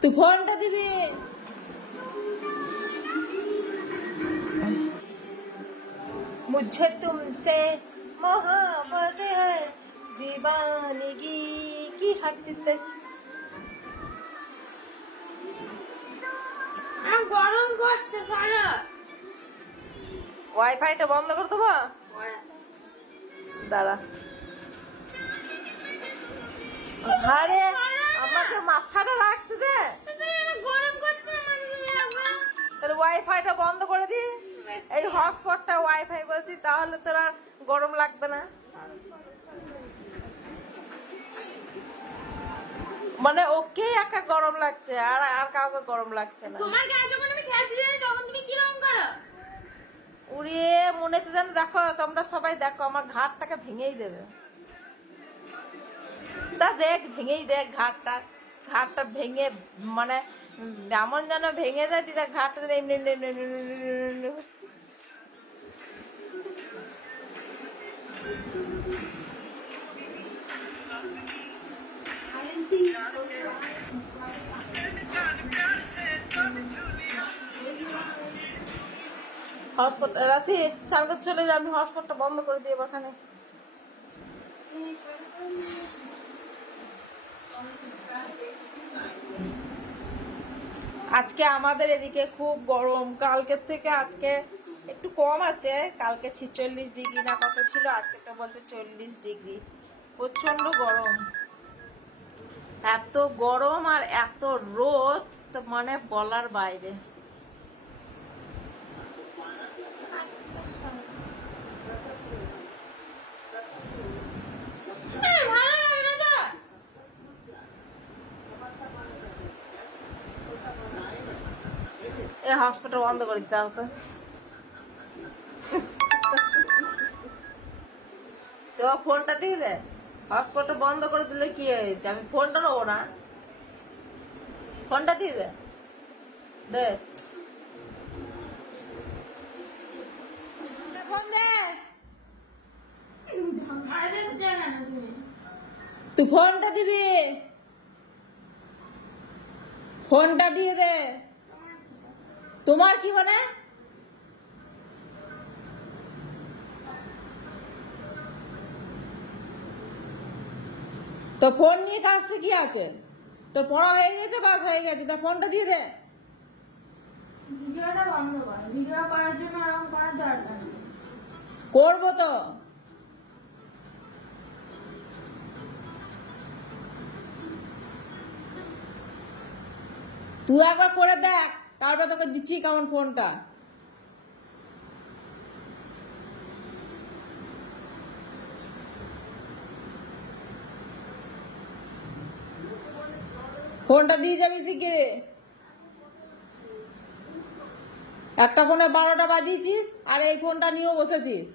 তুই ফোনটা দিবি। मुझे तुमसे मोहब्बत है दीवानगी की हद तक। গরম করছে সারা। ওয়াইফাইটা বন্ধ করে দেবো দাদা। আরে আমাকে মাথাটা রাখতে দে। গরম করছে তাহলে ওয়াইফাইটা বন্ধ করে দি। এই হটস্পটটা ওয়াইফাই বলছি, তাহলে তোর আর গরম লাগবে না। মানে ওকে একা গরম লাগছে, আর আর কাউকে গরম লাগছে না। তোমার গায়ে যখন আমি খেয়েছি তখন তুমি কি রকম করো? উড়ে মনে হচ্ছে যেন, দেখো তোমরা সবাই দেখো, আমার ঘাটটাকে ভেঙেই দেবে। তা দেখ, ভেঙেই দেখ ঘাটটা। ঘাটটা ভেঙে মানে এমন যেন ভেঙে যায়, দিদা ঘাটটা এমনি হটস্পট রাশি চালকে চলে যাবে। আমি হটস্পটটা বন্ধ করে দিয়ে ওখানে। আজকে আমাদের এদিকে খুব গরম, কালকের থেকে আজকে একটু কম আছে। কালকে 46 ডিগ্রি না কত ছিল, আজকে তো বলতে 40 ডিগ্রি। প্রচন্ড গরম, এত গরম আর এত রোদ, তো মানে বলার বাইরে। এই হসপিটাল বন্ধ করে দিতে হবে তো। ফোনটা দিয়ে দে। হসপিটাল বন্ধ করে দিলে কি হয়েছে? আমি ফোনটা নেবো না। ফোনটা দিয়ে দে। দে ফোন দে। তুই ফোনটা দিবি। ফোনটা দিয়ে দে। তোমার কি মানে? তো ফোন নিয়ে কাজটা কি আছে? তোর পড়া হয়ে গেছে, বাস হয়ে গেছে, তা ফোনটা দিয়ে দে। ভিডিওটা বন্ধ কর। ভিডিও করার জন্য এরকম করার দরকার নেই। করবো তো। তুই একবার করে দেখ, তারপর তোকে দিচ্ছি কেমন ফোনটা। ফোনটা দিয়ে যাবি শিগগিরি। একটা ফোনে 12টা বাজিয়েছিস, আর এই ফোনটা নিয়েও বসেছিস।